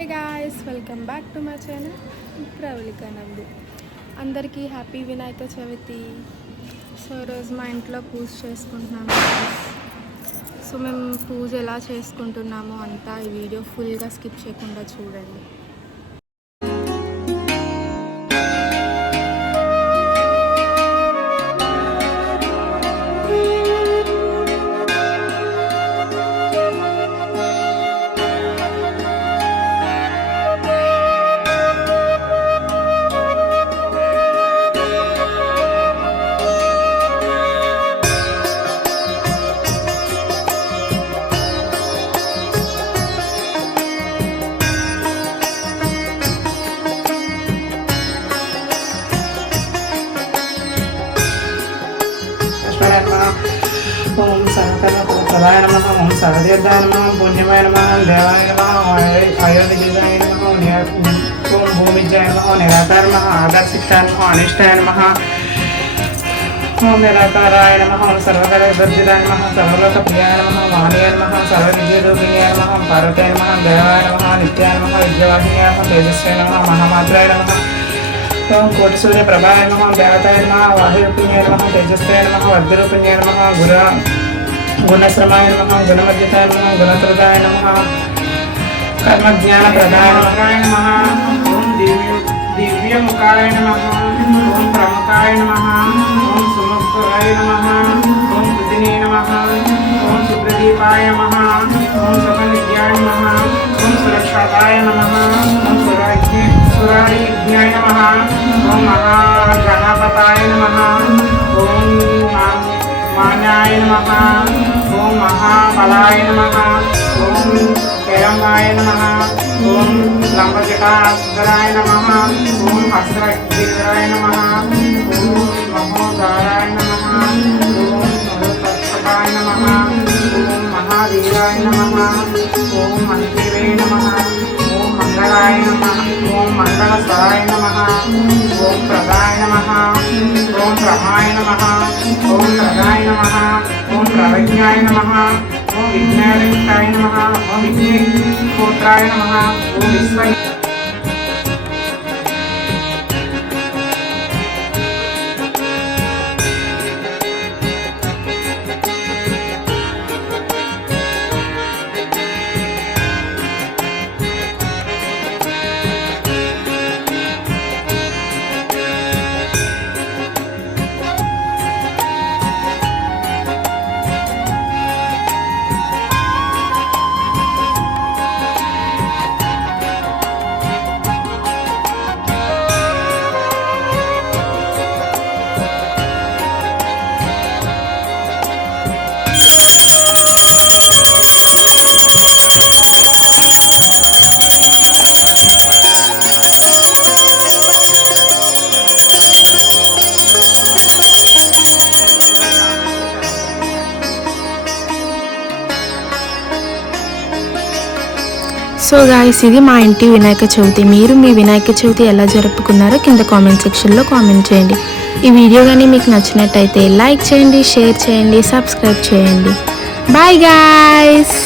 Hey guys, welcome back to my channel Pravalika Nandu. అందరికీ happy Vinayaka Chavithi. So ఈరోజు మా ఇంట్లో పూజ చేసుకుంటున్నాము. సో మేము పూజ ఎలా చేసుకుంటున్నామో అంతా ఈ వీడియో ఫుల్గా స్కిప్ చేయకుండా చూడండి. ఓం సర్వకర్మప్రదాయ నమః. ఓం సర్వతీర్థాయ నమః. పుణ్యమాయ నమః. దేవాయ నమః. అయోధ్యాయ నమః. ఓం భూమిజ్యాయ నమః. నిరాకార నమః. ఆదర్శిష్టాయ నమః. అనిష్టాయ నమః. ఓం నిరాకారాయ నమః. ఓం సర్వకర్మవర్జితాయ నమః. సర్వలోకప్రియాయ నమః. వాణియాయ నమః. సర్వవిద్యారూపిణ్యాయ నమః. పార్వతీయ నమః. దేవాయ నమః. నిత్యాయ నమః. విద్యావాహిన్యాయ నమః. తేజస్వాయ నమః. మహామాత్రాయ నమః. ఓం కోటి సూర్య ప్రభాయ నమః. దేవతాయ నమః. వాయురూపిణ్యాయ నమః. తేజస్వాయ నమః. వర్ధరూపిణ్యాయ నమః. గుణశ్రమాయ నమః. గుణమర్జితాయ నమః. గుణత్రదాయ నమః. కర్మజ్ఞానప్రదాయ నమః. ఓం దివ్యముఖాయ నమః. ఓం ప్రముఖాయ నమః. ఓం సుముఖాయ నమః. ఓం బుద్ధినే నమః. ఓం సుప్రదీపాయ నమః. ఓం సుఖనిత్యాయ నమః. ఓం సురక్షాయ నమః. ఓం సురాయజ్ఞాయ నమః. ఓం మహాగణపతాయ నమః. ఓం మాన్యాయ నమః. ఓం మహాబలాయ నమః. ఓం కేరంబాయ నమః. ఓం లంబజటాధరాయ నమః. ఓం హస్రగిరాయ నమః. ఓం మహోదారాయ నమః. ఓం మహోత్పటాయ నమః. ఓం మహావీరాయ నమః. ఓం మంత్రివే నమః. ఓం మంగళాయ నమః. ఓం మంగళస్వరాయ నమః. ఓం ప్రదాయ నమః. ఓం ప్రమాయ నమః. ఓం ప్రదాయ నమః. ఓం ప్రవజ్ఞాయ నమః. ఓం విజ్ఞానయుక్తాయ నమః. ఓం విజ్ఞానపుత్రాయ నమః. ఓం విశ్వ సో గాయ్స్, ఇది మా ఇంటి వినాయక చవితి. మీరు మీ వినాయక చవితి ఎలా జరుపుకున్నారో కింద కామెంట్ సెక్షన్లో కామెంట్ చేయండి. ఈ వీడియో కానీ మీకు నచ్చినట్టయితే లైక్ చేయండి, షేర్ చేయండి, సబ్స్క్రైబ్ చేయండి. Bye guys.